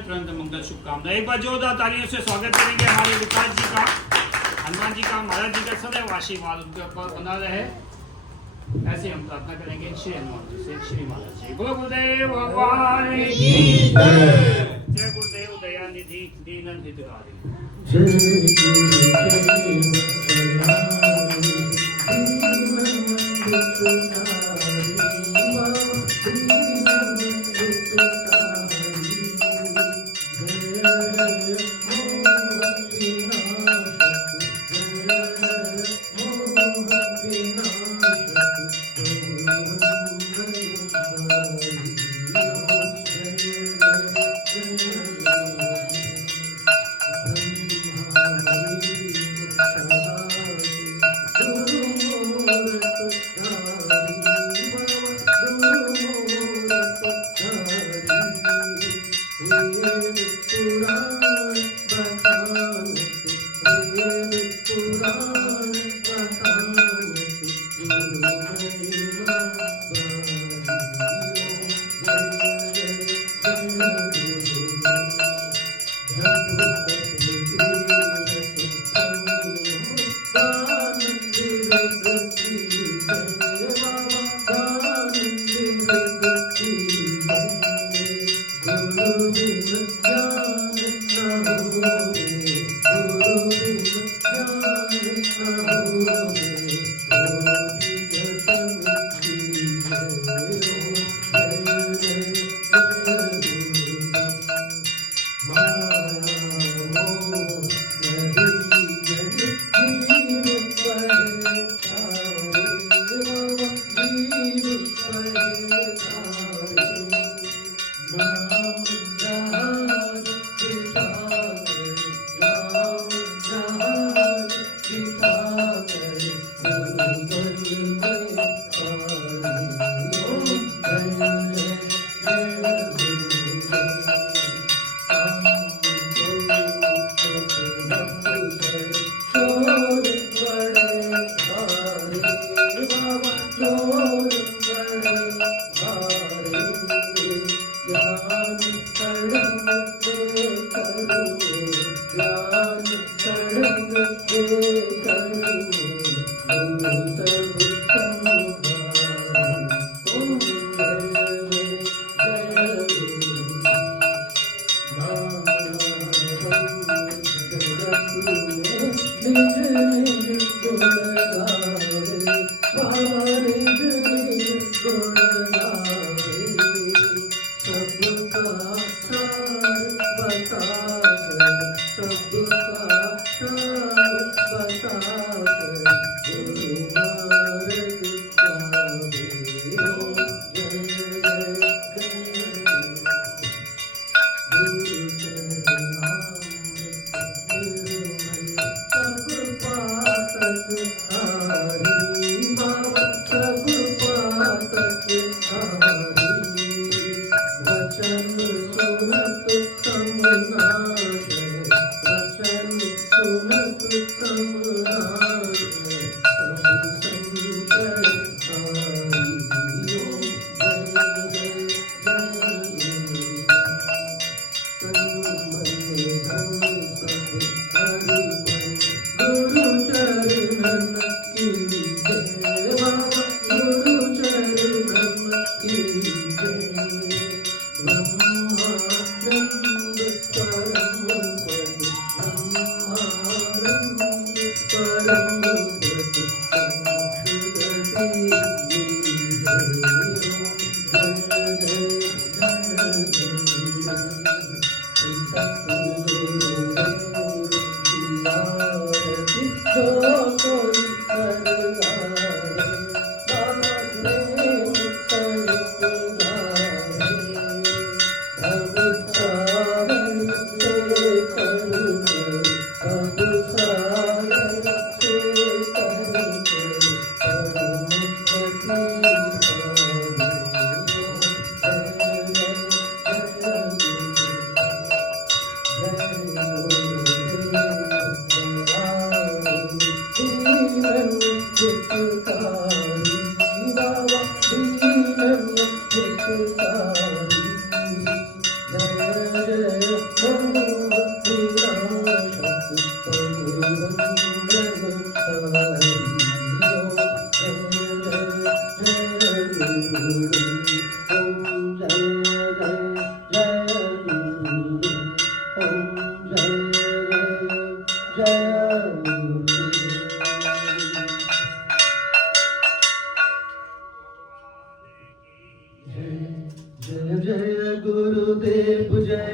अनंत अनंत मंगल शुभकामना। एक बार जोरदार तालियों से स्वागत करेंगे हमारे विकास जी का, हनुमान जी का, महाराज जी का सदैव आशीर्वाद उनके ऊपर बना रहे, ऐसे हम प्रार्थना करेंगे श्री हनुमान जी से। श्री महाराज जी बोलो गुरुदेव भगवान की जय। गुरुदेव दयानिधि दीनन हितकारी।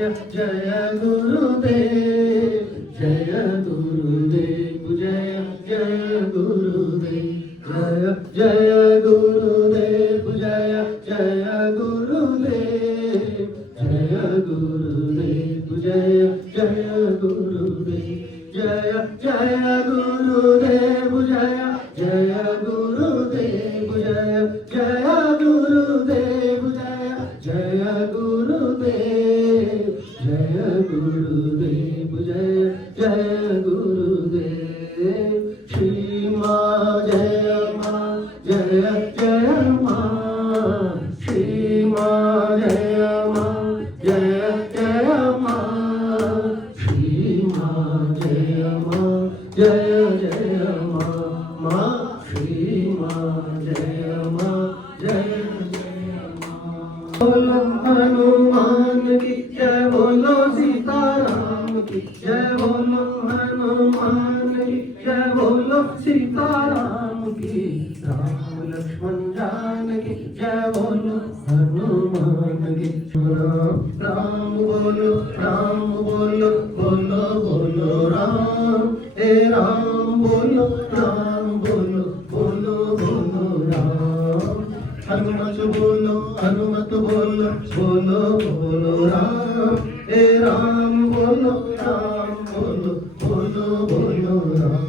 जय गुरुदेव, जय गुरुदेव, जय जय गुरुदेव, जय गुरुदेव, जय जय गुरुदेव, जय गुरुदेव, जय जय गुरुदेव, जय जय गुरुदेव, जय जय गुरुदेव, जय जय गुरुदेव, जय जय गुरुदेव, जय गुरुदेव, जय जय गुरुदेव। श्री माँ जय माँ, जय जय माँ, श्री माँ जय माँ, जय जय माँ, श्री माँ जय माँ, जय जय माँ, श्री माँ जय माँ, जय जय माँ। बोलो हनुमान की जय, बोलो सीताराम की जय, बोलो हनुमान की जय, बोलो सीताराम की, राम लक्ष्मण जानकी जय, बोलो हनुमान की। राम बोलो, राम बोलो, बोलो बोलो राम, हे राम बोलो, राम बोलो, बोलो बोलो राम। हनुमत बोलो, हनुमत बोलो, बोलो बोलो राम, हे राम बोलो, राम बोलो, बोलो बोलो राम।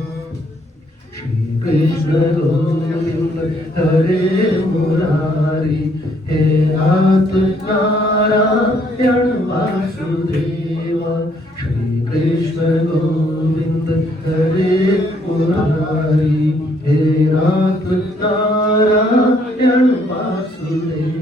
श्री कृष्ण गोविंद हरे मुरारी, हे नाथ नारायण वासुदेवा। श्री कृष्ण गोविंद हरे मुरारी, हे नाथ नारायण वासुदेवा।